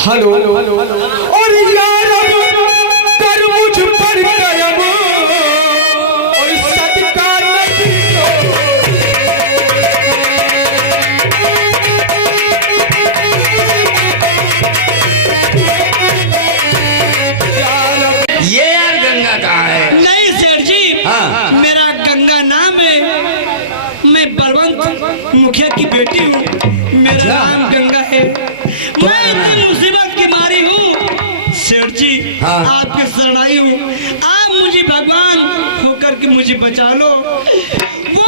Hello और यार कर मुझ पर करम और सदका नबी ये यार गंगा कहाँ है? नहीं सेठ जी, हाँ। मेरा गंगा नाम है। मैं बलवंत मुखिया की बेटी हूँ। मेरा नाम गंगा है। मैं इतनी मुसीबत की मारी हूँ सेठ जी। हाँ। आपके शरणाई हूँ। आप मुझे भगवान होकर के मुझे बचा लो। वो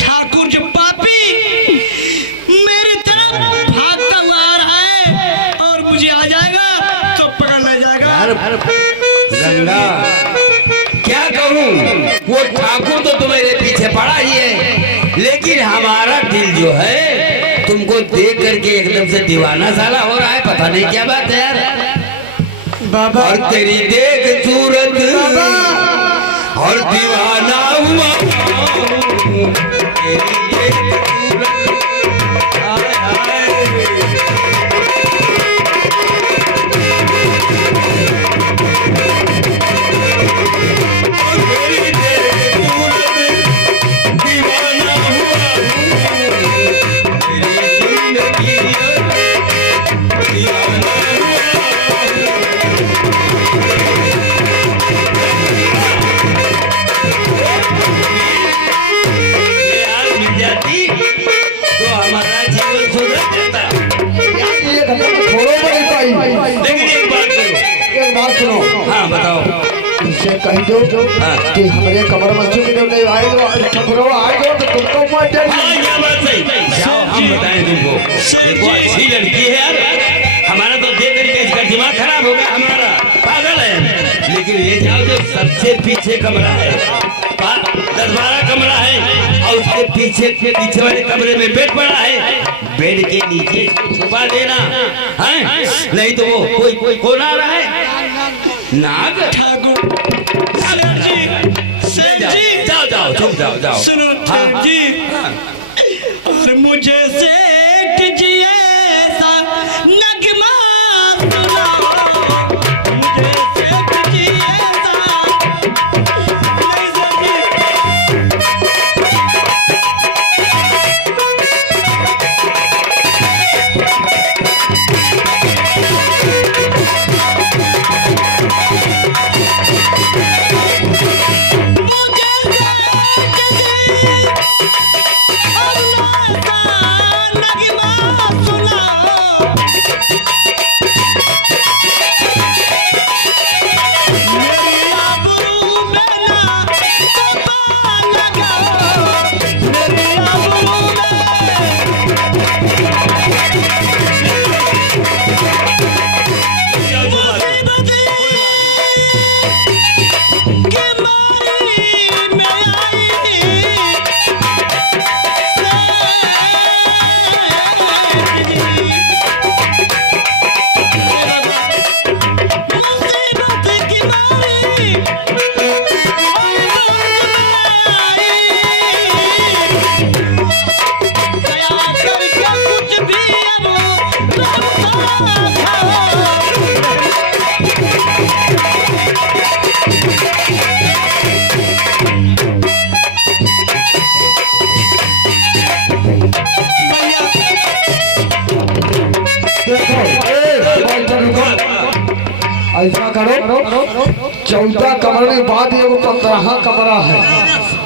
ठाकुर जो पापी मेरी तरफ भागता हुआ आ रहा है और मुझे आ जाएगा तो पकड़ ले जाएगा। यार गंगा क्या कहूँ, वो ठाकुर तो तुम्हारे पीछे पड़ा ही है, लेकिन हमारा दिल जो है तुमको देख करके एकदम से दीवाना साला हो रहा है। पता नहीं क्या बात है यार बाबा। और तेरी देख सूरत और दीवाना हुआ तेरी देख सूरत, हाय हाय। हाँ बताओ, इनसे कह दो कि हमारे कमर मस्जिद में नहीं आएगा, ठकुरवा आएगा तो तुमको मार देंगे। हाँ ये बात सही। जाओ हम बताएं तुमको, देखो अच्छी लड़की है यार, हमारा तो देख करके इसका दिमाग खराब हो गया, हमारा पागल है। लेकिन ले जाओ जो सबसे पीछे कमरा है, 10-12 कमरा है और उसके पीछे वाले कमरे में बेड पड़ा है, बेड के नीचे छुपा देना है, नहीं तो वो कोई कौन आ रहा है? नाग ठाकुर सेठ जी, जाओ जाओ चुप जाओ। सुनो सेठ जी, और मुझे सेठ जी ऐसा नगमा सुनाओ, मुझे सेठ जी ऐसा नहीं सेठ जी। ऐसा करो 14 कमरे के बाद एगो 15 कमरा है,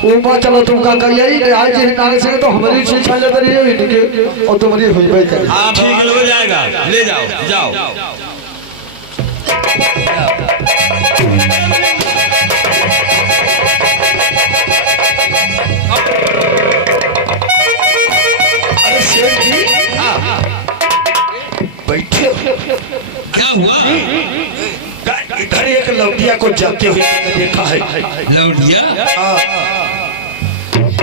ऊपर चलो तुमका करिए आज नारे से तो हमारी शिक्षा ले रही है इनके और तुम्हारी हुई भाई करी। हाँ ठीक हो जाएगा, ले जाओ जाओ। अरे शेख जी बैठे, क्या हुआ? इधर एक लौटिया को जाते हुए देखा है। लौटिया?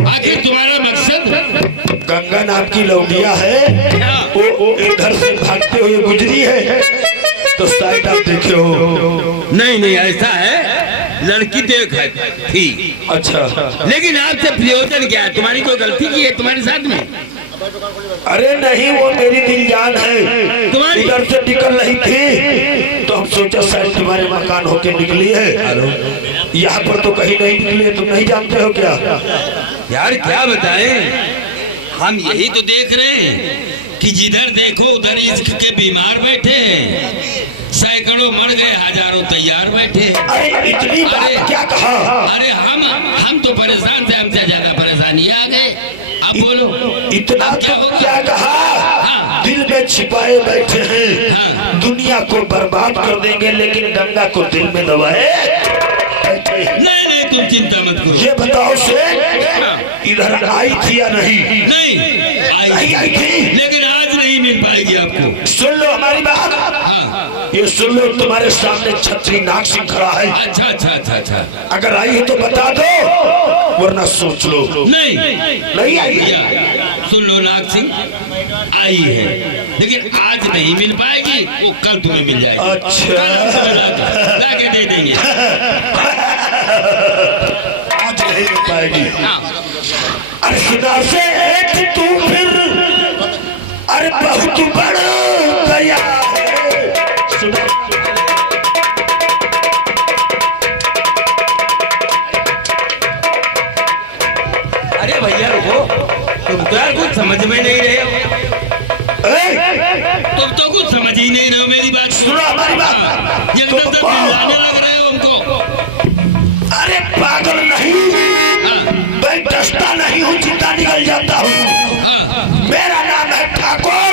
आखिर तुम्हारा मकसद? गंगा नाम की लौटिया है, वो इधर से भागते हुए गुजरी है तो शायद आप देखे हो। नहीं ऐसा है, लड़की देख है थी। अच्छा लेकिन आपसे प्रयोजन क्या है? तुम्हारी कोई गलती की है तुम्हारे साथ में? अरे नहीं, वो मेरी दिल जान है, तुम्हारी? इधर से निकल रही थी तो हम सोचा शायद तुम्हारे मकान होके निकली है। यहाँ पर तो कहीं नहीं निकली है, तुम नहीं जानते हो क्या? यार क्या बताएं, हम यही तो देख रहे हैं कि जिधर देखो उधर इश्क के बीमार बैठे हैं, सैकड़ों मर गए, हजारों तैयार बैठे। अरे इतनी बात क्या कहा? अरे हम तो परेशान थे, हमसे ज्यादा परेशानी आ गए। अब बोलो इतना क्या तो होगा? क्या कहा? हाँ। दिल में छिपाए बैठे हैं, हाँ। दुनिया को बर्बाद कर देंगे लेकिन गंगा को दिल में दबाए। नहीं तुम चिंता मत करो। ये बताओ शेख, इधर आई थी या नहीं? नहीं आई थी, लेकिन आज नहीं मिल पाएगी आपको। सुन लो हमारी बात, हाँ। ये सुन लो, तुम्हारे सामने छतरी नाग सिंह खड़ा है। अच्छा। अगर आई है तो बता दो, वरना सोच लो। नहीं नहीं आई है? भैया सुन लो, नाग सिंह आई है लेकिन आज नहीं मिल पाएगी, वो कल तुम्हें मिल जाएगी। अच्छा, लाके दे देंगे। आज नहीं मिल पाएगी। हाँ। अरे खुदा से तू फिर, अरे बहुत बढ़ गया है। सुनो, अरे भैया रुको, तुम तो यार कुछ समझ में नहीं रहे हो। तुम तो कुछ समझ ही नहीं रहे हो मेरी बात। सुनो हमारी बात। एकदम से चिल्लाने लग रहे हो हमको। अरे पागल नहीं, मैं दस्ता नहीं हूँ, जिंदा निकल जाता हूँ। मेरा नाम है ठाकुर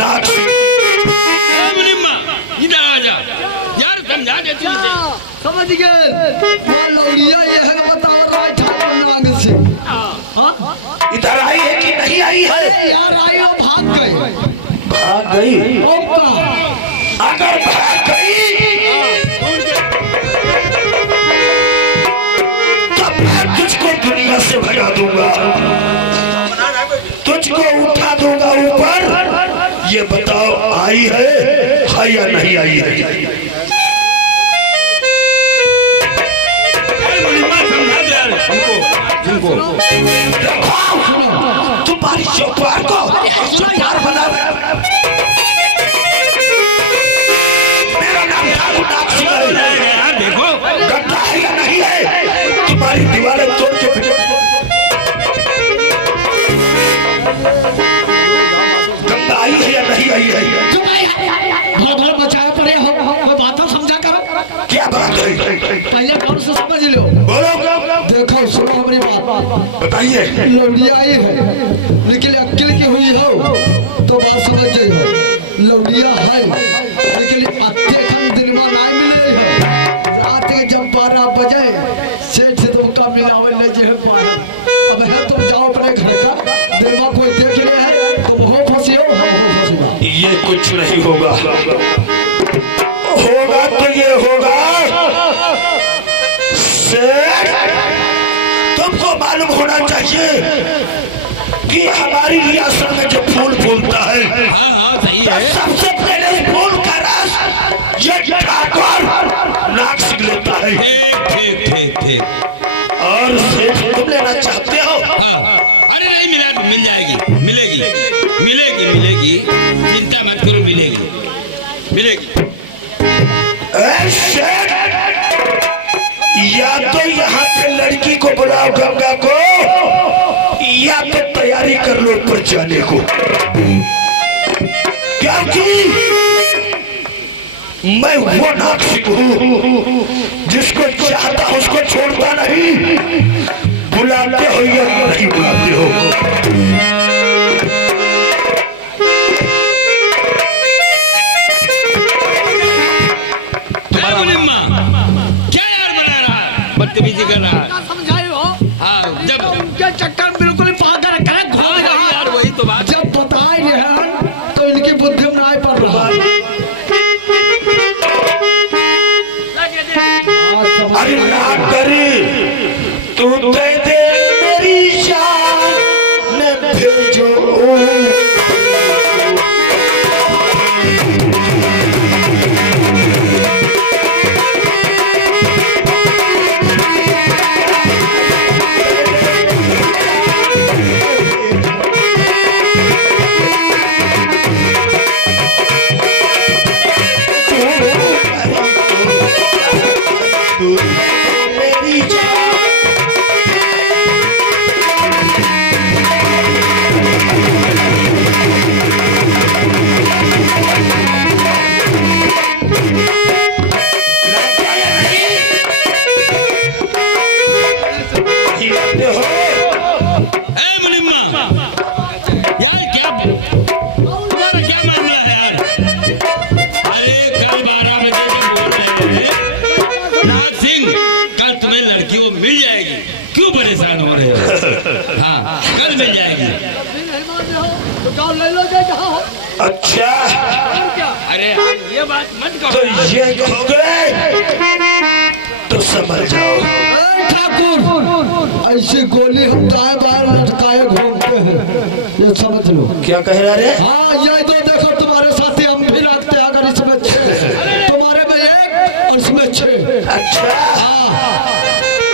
नाग सिंह। इधर आ जा यार, समझा दे तू इसे। समझ गए? वो लौड़िया ये है, बताओ राय ठाकुर नाग सिंह। इधर आई है कि नहीं आई है? यार आई और भाग गई। भाग गई? ओपा अगर भाग गई तब मैं तुझको दुनिया से भगा दूंगा, तुझको उठा दूंगा ऊपर। ये बताओ आई है या नहीं आई है? तुम्हारी चौपार को चौपार बना। मेरा नाम ठाकुर नाग सिंह है। देखो गद्दा है या नहीं है? तुम्हारी दीवारें तोड़ के गद्दा आई है या नहीं आई है? घर बचाए पड़े हो, बात समझा करो। क्या बात है? पहले कौन से समझ लो। बोलो, देखो सुनो हमारी बात। बताइए। लौड़िया आई है लेकिन अकेले की हुई हो तो बात समझ जाइए। लौड़िया है लेकिन आते हम दिन में ना मिले है। रात के जब 12 बजे सेठ से तुमका मिलावे ले जे पाना। अब है तुम जाओ अपने घर का, दिन में कोई देख ले है तुम हो फंसी हो, हम हो फंसी। ये कुछ नहीं होगा, होगा तो ये होगा सेठ, तुमको मालूम होना चाहिए कि हमारी रियासत में जो फूल फूलता है, सही तो है। सबसे पहले उस फूल का रस ये ठाकुर नाग सिंह लेता है। ठीक। और सेठ तुम लेना चाहते हो? अरे नहीं मिला तो मिल जाएगी, मिलेगी। चिंता मत करो, मिलेगी। सेठ, या तो यहाँ पे लड़की को बुलाओ गंगा को, या तो तैयारी कर लो ऊपर जाने को, क्योंकि मैं वो नाग सिंह हूँ जिसको चाहता हूँ उसको छोड़ता नहीं। बुलाते हो या नहीं बुलाते हो? क्या यार बना रहा, बदतमीजी कर रहा। समझाए हो? हाँ, जब क्या चक्कर बिल्कुल ही पागल है, घूम रहा। यार वही तो बात। जब बताए हैं तो इनकी बुद्धि में नहीं पड़ रहा। अरे ना करी तू दे दे मेरी जान, मैं अच्छा अरे आप ये बात मत तो कहो। ये हो गए तो समझ जाओ। ठाकुर ऐसी गोली हम दाएं बाएं लटकाए घूमते हैं, ये समझ लो। क्या कह रहा रे? हाँ ये तो देखो तुम्हारे साथी हम भी रखते हैं, अगर इसमें 6 तुम्हारे में 1 और इसमें 6। अच्छा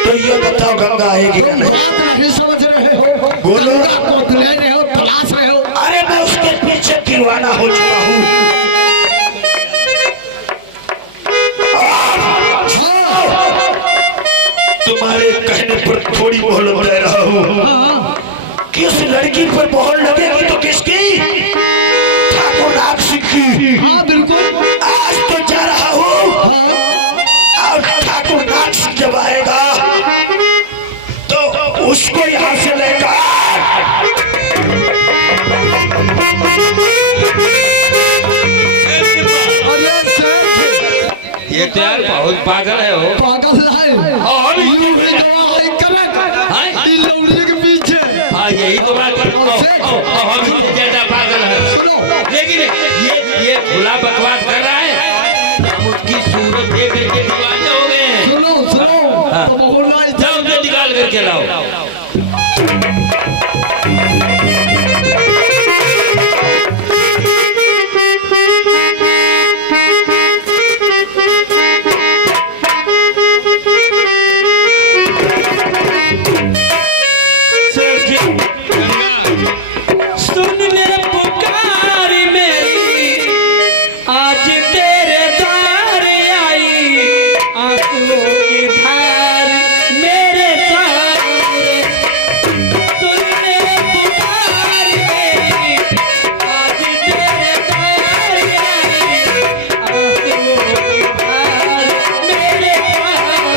तो ये बताओ गंगा आएगी या नहीं? बात नहीं समझ रहे हो, बोलो। गंगा को ले रहे हो, तलाश रहे हो। अरे मैं उसके पीछे दीवाना हो चुका हूँ। तुम्हारे कहने पर थोड़ी मोहर दे रहा हूँ। किस लड़की पर मोहर लगेगी तो किसकी? ठाकुर नागसिंह की। हाँ बिल्कुल। आज तो जा रहा हूँ और ठाकुर नागसिंह जब आएगा तो उसको यहाँ से लेकर अरे सेठ, ये तो यार बहुत पागल है वो। पागल है। और यूं ही दवाई करे, हाँ? ये लौड़ी के पीछे। हाँ यही तो बात हम इससे ज्यादा पागल है। सुनो, लेकिन ये खुला बकवास कर रहा है। हम उसकी सूरत देख करके दीवाने हो गए हैं। सुनो सुनो, हाँ। तो बोलना ही जाओ उसे निकाल करके लाओ। सुन ले पुकार मेरी, आज तेरे द्वार आई, आंसुओं की धार मेरे सामने। सुन ले पुकार मेरी, आज तेरे द्वार आई, आंसुओं की धार मेरे सामने।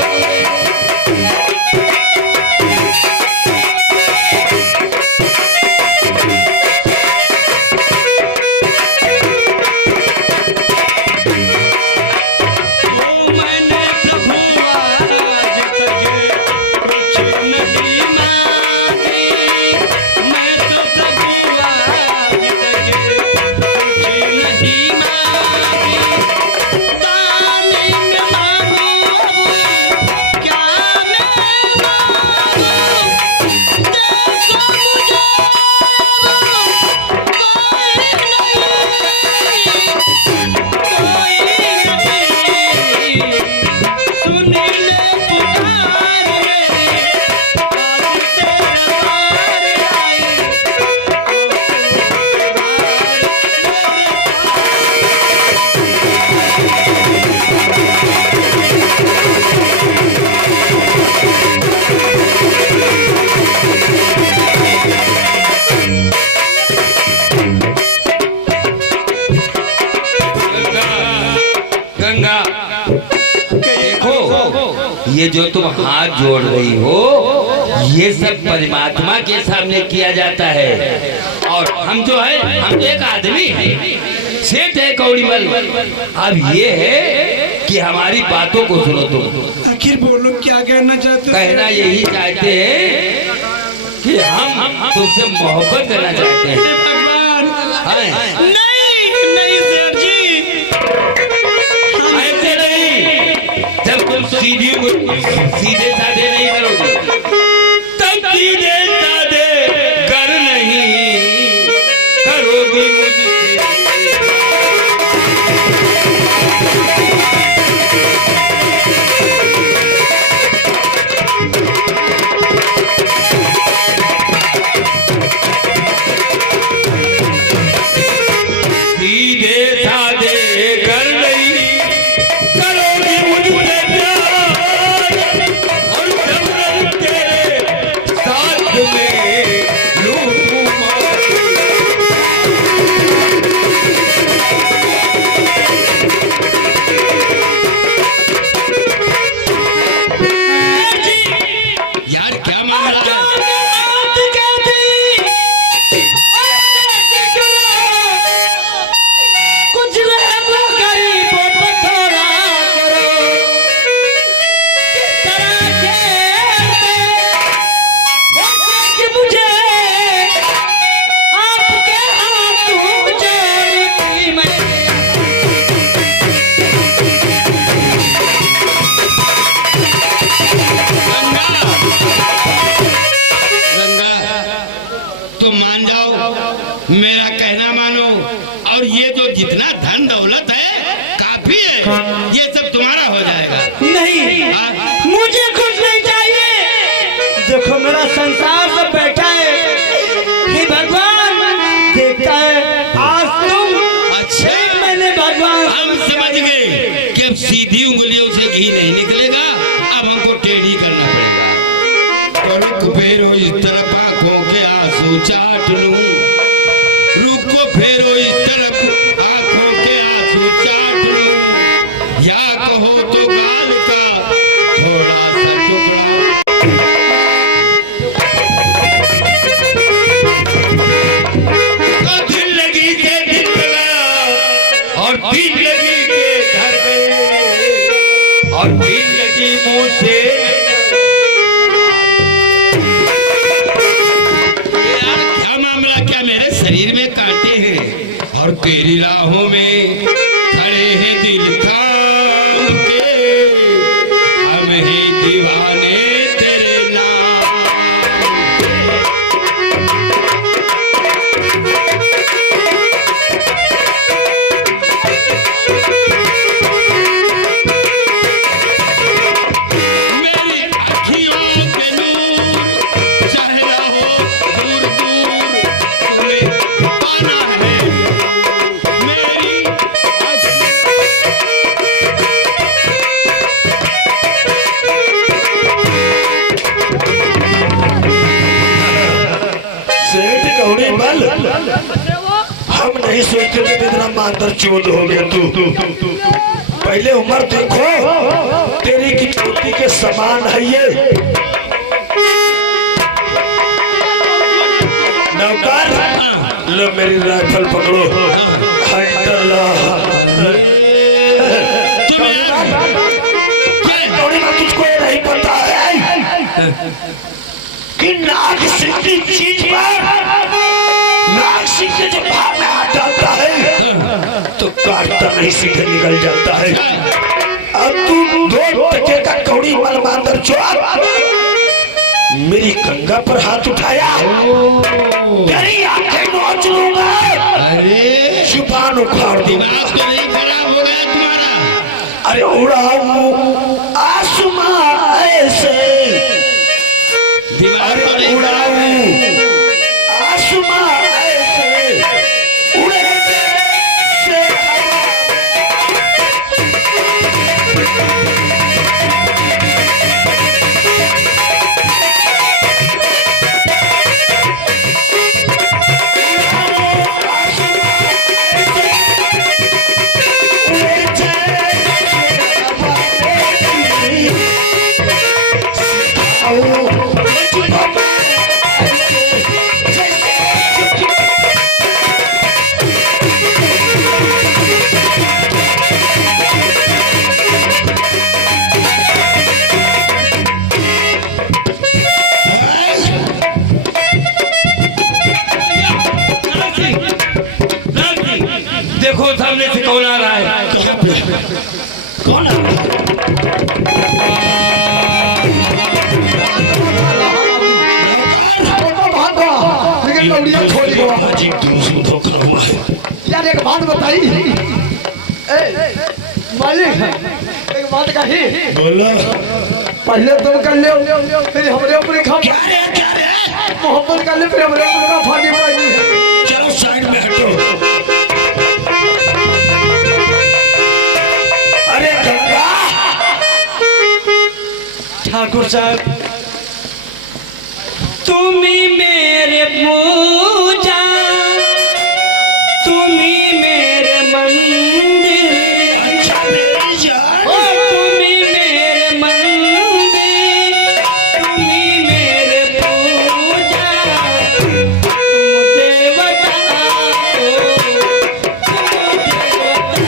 मैंने प्रभु आज तक कुछ नहीं मांगी, मैं तो प्रभु आज तक कुछ नहीं मांगी। दानी में मांगू क्या मैं मांगू, देखो मुझे कोई नहीं, सुन ले पुकार मेरी, आज तेरा द्वार आई, गंगा देखो, ये जो तुम हाथ जोड़ रही हो ये सब परमात्मा के सामने किया जाता है। और हम जो है हम एक आदमी हैं, सेठ है कौड़ीमल। अब ये है कि हमारी बातों को सुनो तुम। आखिर बोलो क्या कहना चाहते हो? कहना यही चाहते हैं कि हम तुमसे मोहब्बत करना चाहते हैं। भगवान हाँ। नहीं नहीं सेठ जी, ऐसे नहीं, जब तुम सीधे साधे नहीं करोगे तब सीधे साधे कर नहीं करोगी मुझसे। सीधे साधे कर नहीं करोगी मुझसे प्यार, और जब तक तेरे साथ में लूटूं मार। मेरा संसार सब बैठा है। हे भगवान देखता है आज तुम अच्छा मैंने भगवान हम समझ गए कि अब सीधी उंगलियों से घी नहीं निकलेगा, अब हमको टेढ़ी करना पड़ेगा। रुक फेरो इस तरफ आंखों के आंसू चाट लूं, रुको फेरो इस तरफ आंखों के आंसू चाट लूं, या कहो तो गाल का थोड़ा सा टुकड़ा। तो दिल लगी के दिल लगा और दिल लगी के घर गए और दिल लगी मुंह से। यार क्या मामला, क्या मेरे शरीर में कांटे हैं और तेरी राहों में खड़े हैं दिल काम के, हम ही दीवाने तेरे नाम मेरी अखियों के नूर, चेहरा हो दूर दूर तुम्हें पाना है। मेरी सेठ कौड़ी बल हम नहीं सोचते थे इतना मांदर चोद हो गया तू। पहले उम्र देखो तेरी की चोटी के समान है ये। नौकर लो मेरी राइफल पकड़ो, हंटर ला। कौड़ी बल तुझको ये नहीं पता है कि नाग सिंह की चीज पर नाग सिंह के जब भाग में हाथ डालता है तो काटता नहीं सीधे निकल जाता है। अब तू दो टके का कौड़ी मल मांदर चोर मेरी गंगा पर हाथ उठाया, तेरी आंखें नोच लूंगा। अरे जुबान उखाड़ दूंगा। दिमाग तो नहीं खराब हो गया तुम्हारा? अरे उड़ाऊं आसमां ऐसे, दिमाग अरे तो नहीं खराब है? उड़ाऊं आसमां ऐसे, उड़े से देखो सामने से कौन आ रहा है? कौन लेकिन लौड़िया छोड़ गया। जी दूसरों धोखा हुआ है। यार एक बात बताई, मालिक एक बात कही, बोलो पहले तुम कर ले फिर हमरे ऊपर खा मोहब्बत कर ले फिर हमरे ऊपर फाटी पड़ेगी। चलो साइड में हटो। अरे गंगा ठाकुर साहब तुम ही मेरे पूजा, तुम ही मेरे मंदिर, अच्छा मेरी जान। ओ तुम ही मेरे मंदिर, तुम ही मेरे पूजा, तुम देवता हो, तुम देवता।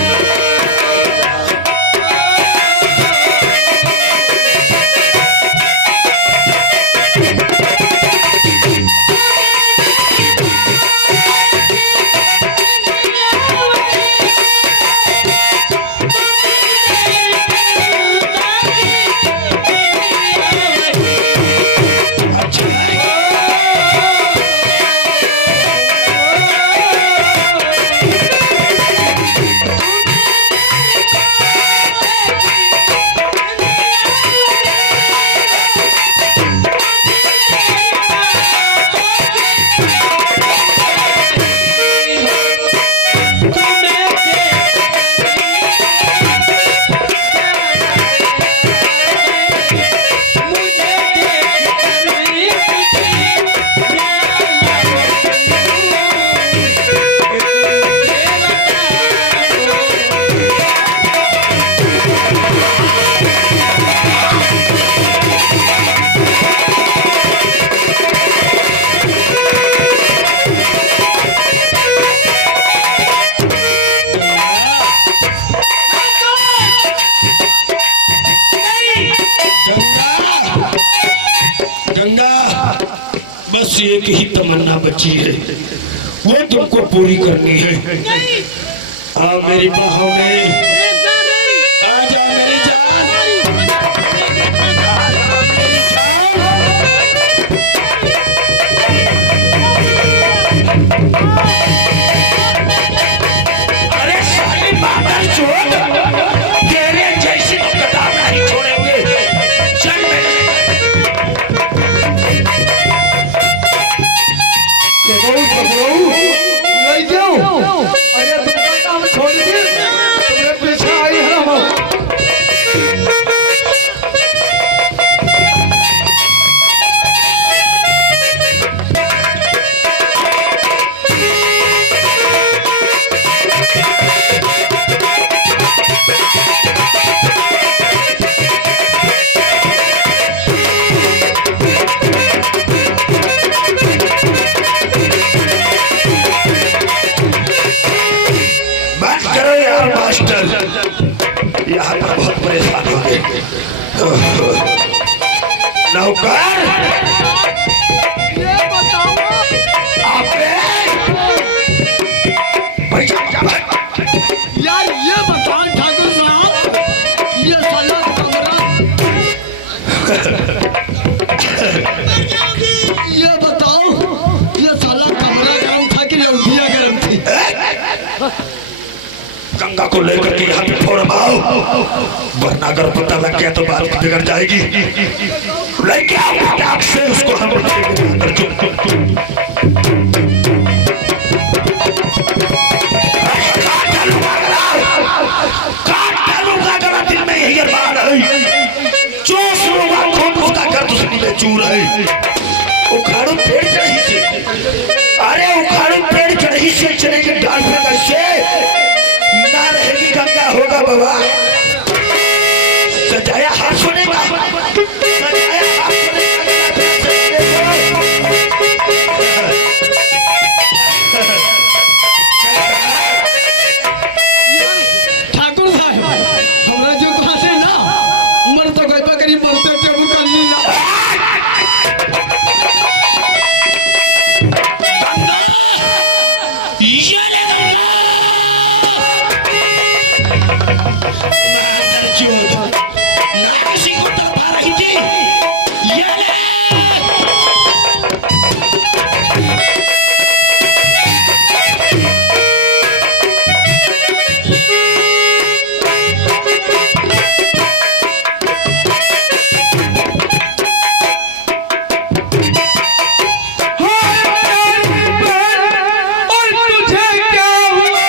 बस एक ही तमन्ना बची है, वो तुमको पूरी करनी है। आओ मेरी बाहों में, आ जाओ मेरी जान। अरे साली बाबर चोट, तेरे जैसी तो कदम नहीं छोड़ेंगे। चल मेरे नहीं क्यों? अरे तुमका काम छोड़ दिए, तुम्हारे पीछे आई है हम। बात करो यार मास्टर, यहाँ पर बहुत परेशान हो गए। नौकर, यार ये बताओ ठाकुर साहब, ये साला कमरा ये बताओ, ये साला कमरा गर्म था कि लौटिया गर्म थी? गंगा को लेकर के यहाँ पे फोड़ आओ, वरना अगर पता लग गया तो बात बिगड़ जाएगी। लेके आओ डाक से उसको हम अंदर। काट डालूंगा गला, दिल में यही अरमान है। चूस लूंगा खून उसका, गर्द उसकी में चूर है। उखाड़ू पेड़ चढ़ी से, अरे उखाड़ू पेड़ चढ़ी से चले के डाल पे कैसे ना रहेगी गंगा, होगा बाबा। सजाया हाथ सुनेगा, सजाया हाथ ठाकुर साहब, हमरा जो कहा से ना मर तो गए बकरी मरते थे वो कर ली ना। गंगा, ये ले गंगा। मादरचोद, ना किसी को तड़पा रही थी, ये ले। तुझे क्या हुआ?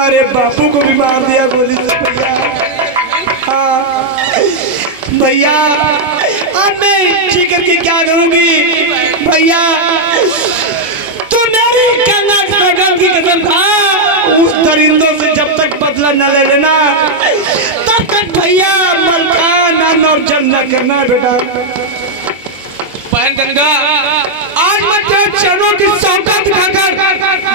तुम्हारे बापू को भी मार दिया गोली से भैया। हाँ भैया, अब मैं जी करके क्या करूंगी भैया? तू मेरी कन्या की कसम खा, उस दरिंदों से जब तक बदला न ले लेना तब तक भैया मलकान और जम न करना बेटा। बहन गंगा, आज मैं तेरे चरणों की सौगात दिखाकर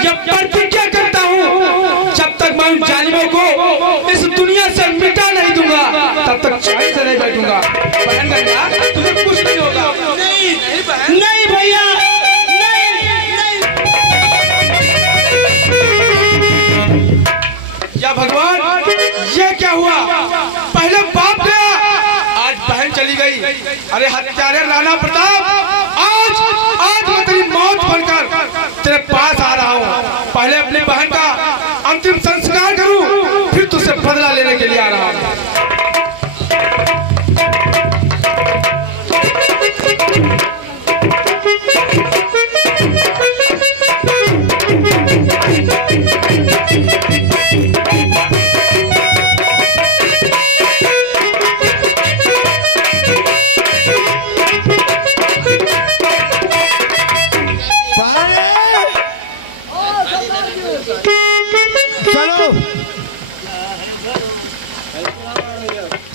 जब प्रतिज्ञा करता हूँ, जब तक मैं उन जालिमों को इस दुनिया से मिटा नहीं दूंगा तब तक चैन से नहीं बैठूंगा। बहन गंगा, तुझे कुछ नहीं होगा। नहीं नहीं भैया, या भगवान, ये क्या हुआ? पहले बाप गया, आज बहन चली गई। अरे हत्यारे राणा प्रताप, आज मैं तेरी मौत बनकर तेरे पास आ रहा हूँ। पहले अपनी बहन का अंतिम संस्कार करूँ, फिर तुझसे बदला लेने के लिए आ रहा हूँ।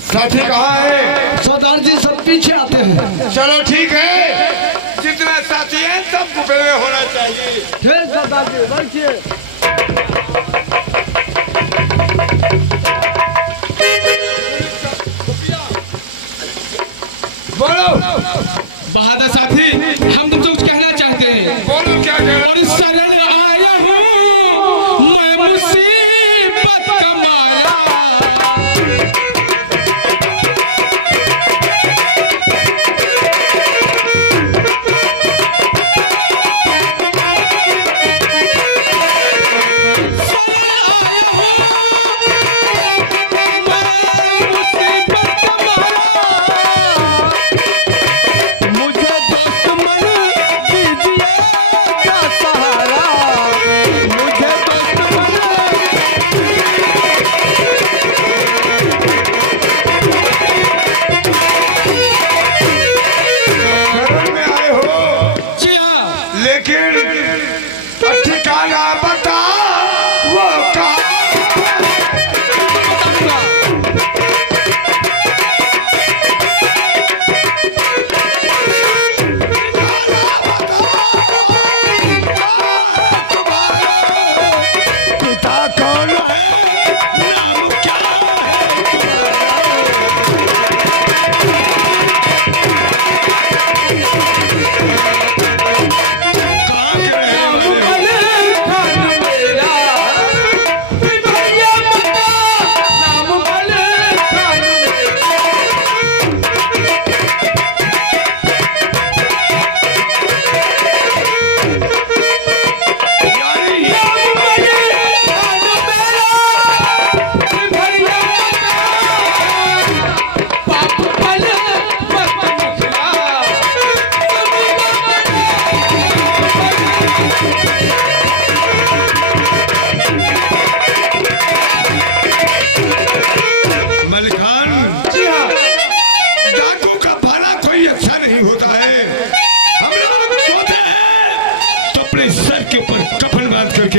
साथी कहाँ है? सरदार जी सब पीछे आते हैं। चलो ठीक है, जितना साथी है सब गुफे में होना चाहिए। फिर सरदार जी बैठिए। बोलो बहादुर साथी, हम तुमसे कुछ कहना चाहते हैं। बोलो क्या कह रहे हो? शरण आया हूँ मैं मुसीबत का माया। ठिकाना बता, वो पिता कौन है, नाम क्या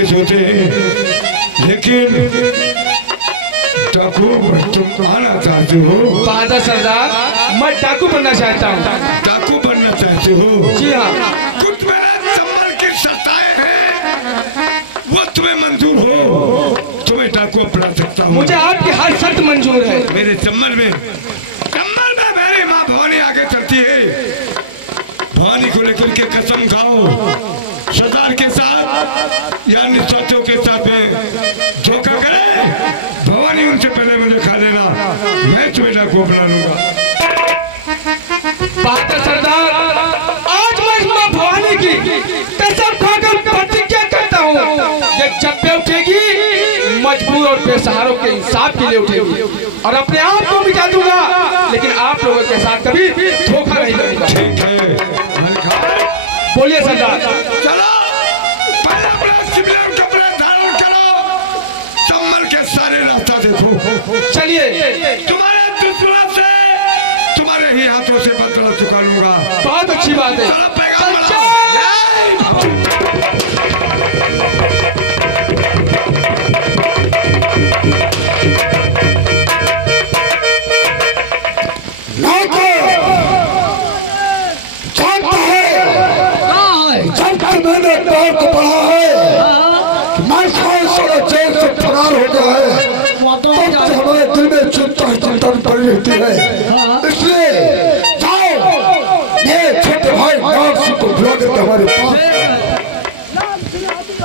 सोते हैं, लेकिन डाकू तुम आना चाहते हो? बहादुर सरदार, मैं डाकू बनना चाहता हूँ। डाकू बनना चाहते हो? जी हाँ। कुछ मेरा चंबल की सत्ताएं हैं, वो तुम्हें मंजूर हो, तुम्हें डाकू अपना सकता हूँ। मुझे आपकी हर शर्त मंजूर है। मेरे चंबल में मेरी माँ भवानी आगे चलती है। भवानी को लेकर के कसम खाओ, सरदार के साथ या निस्वार्थियों के साथ में धोखा करे, भवानी उनसे पहले मुझे खा लेना, मैं तुम्हें डाकू अपना लूंगा। बहादुर सरदार, आज मैं इस माँ भवानी की कसम खाकर प्रतिज्ञा करता हूँ, ये जब भी उठेगी मजबूर और बेसहारों के इंसाफ के लिए उठेगी, और अपने आप को मिटा दूंगा, लेकिन आप लोगों के साथ कभी धोखा नहीं करूंगा। ठीक है, बोलिए सरदार। चलो पहले अपना सिविलियन कपड़े धारण करो, तो बहुत हूँ। चलिए तुम्हारे दुश्मन से तुम्हारे ही हाथों से बदला चुका लूंगा। बहुत अच्छी बात है। चलो पैगाम चल, बढ़ाओ। मैंने पैर को पढ़ा है कि मैं सारा जेल से फरार हो गया है, तब से हमारे दिल में चिंता पड़ी रहती है। इसलिए जाओ ये छोटे भाई नाग सिंह को बुला देते हमारे